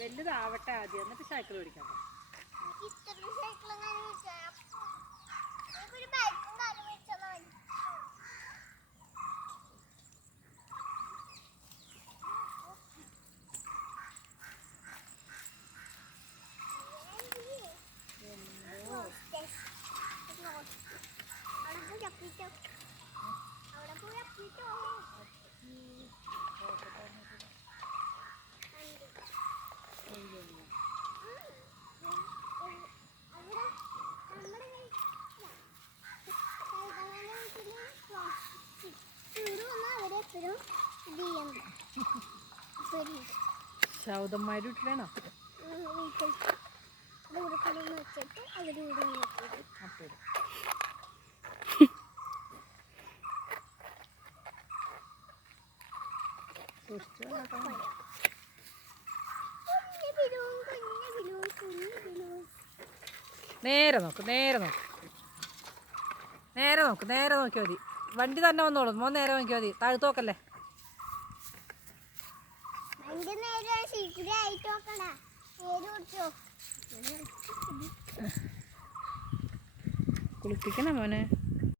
വലുതാവട്ടെ ആദ്യം, എന്നിട്ട് സൈക്കിൾ മേടിക്കാം. ശൗതന്മാരിട്ടാണോ? നേരെ നോക്ക്, നേരെ നോക്ക്, നേരെ നോക്ക്, നേരെ നോക്കിയാൽ മതി. വണ്ടി തന്നെ വന്നോളൂ. മോൻ നേരെ നോക്കിയാൽ മതി. താഴത്ത് നോക്കല്ലേ. കുളിപ്പിക്കണ മോനെ.